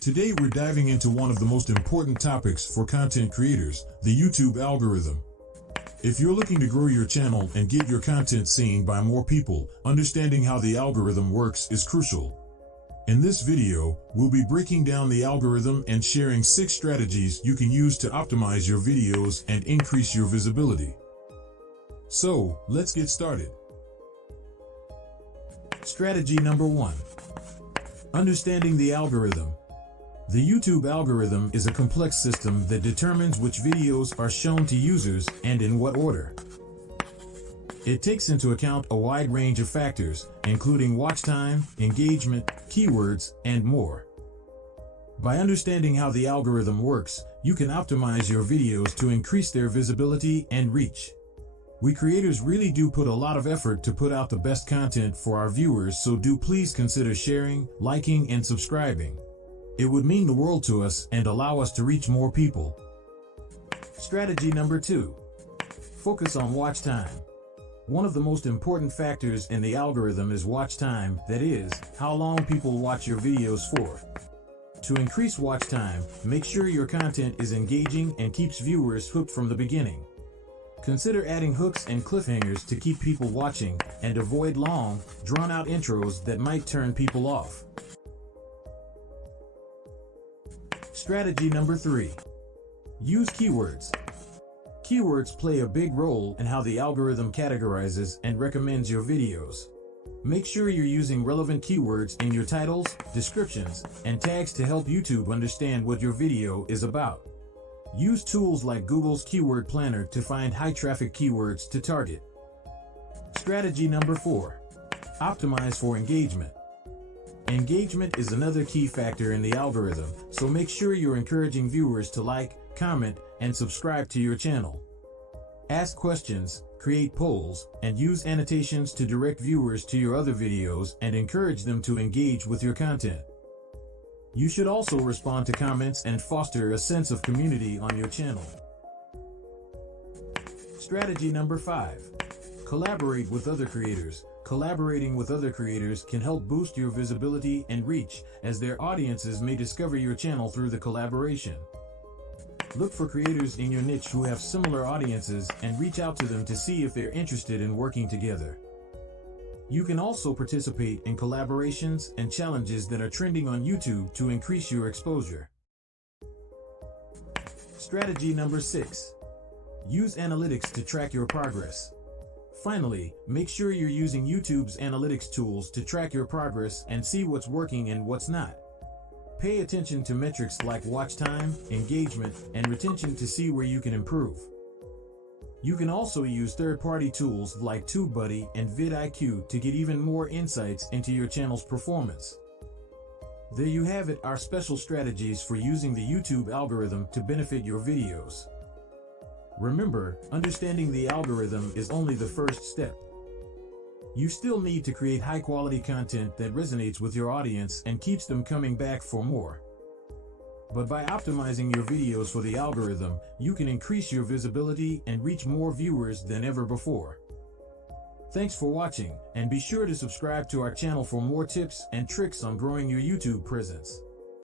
Today we're diving into one of the most important topics for content creators, the YouTube algorithm. If you're looking to grow your channel and get your content seen by more people, understanding how the algorithm works is crucial. In this video, we'll be breaking down the algorithm and sharing 6 strategies you can use to optimize your videos and increase your visibility. So, let's get started. Strategy number 1. Understanding the algorithm. The YouTube algorithm is a complex system that determines which videos are shown to users and in what order. It takes into account a wide range of factors, including watch time, engagement, keywords, and more. By understanding how the algorithm works, you can optimize your videos to increase their visibility and reach. We creators really do put a lot of effort to put out the best content for our viewers, so do please consider sharing, liking, and subscribing. It would mean the world to us and allow us to reach more people. Strategy number 2. Focus on watch time. One of the most important factors in the algorithm is watch time, that is, how long people watch your videos for. To increase watch time, make sure your content is engaging and keeps viewers hooked from the beginning. Consider adding hooks and cliffhangers to keep people watching, and avoid long, drawn-out intros that might turn people off. Strategy number 3. Use keywords. Keywords play a big role in how the algorithm categorizes and recommends your videos. Make sure you're using relevant keywords in your titles, descriptions, and tags to help YouTube understand what your video is about. Use tools like Google's Keyword Planner to find high-traffic keywords to target. Strategy number 4. Optimize for engagement. Engagement is another key factor in the algorithm, so make sure you're encouraging viewers to like, comment, and subscribe to your channel. Ask questions, create polls, and use annotations to direct viewers to your other videos and encourage them to engage with your content. You should also respond to comments and foster a sense of community on your channel. Strategy number 5. Collaborate with other creators. Collaborating with other creators can help boost your visibility and reach, as their audiences may discover your channel through the collaboration. Look for creators in your niche who have similar audiences and reach out to them to see if they're interested in working together. You can also participate in collaborations and challenges that are trending on YouTube to increase your exposure. Strategy number 6. Use analytics to track your progress. Finally, make sure you're using YouTube's analytics tools to track your progress and see what's working and what's not. Pay attention to metrics like watch time, engagement, and retention to see where you can improve. You can also use third-party tools like TubeBuddy and vidIQ to get even more insights into your channel's performance. There you have it, our special strategies for using the YouTube algorithm to benefit your videos. Remember, understanding the algorithm is only the first step. You still need to create high-quality content that resonates with your audience and keeps them coming back for more. But by optimizing your videos for the algorithm, you can increase your visibility and reach more viewers than ever before. Thanks for watching, and be sure to subscribe to our channel for more tips and tricks on growing your YouTube presence.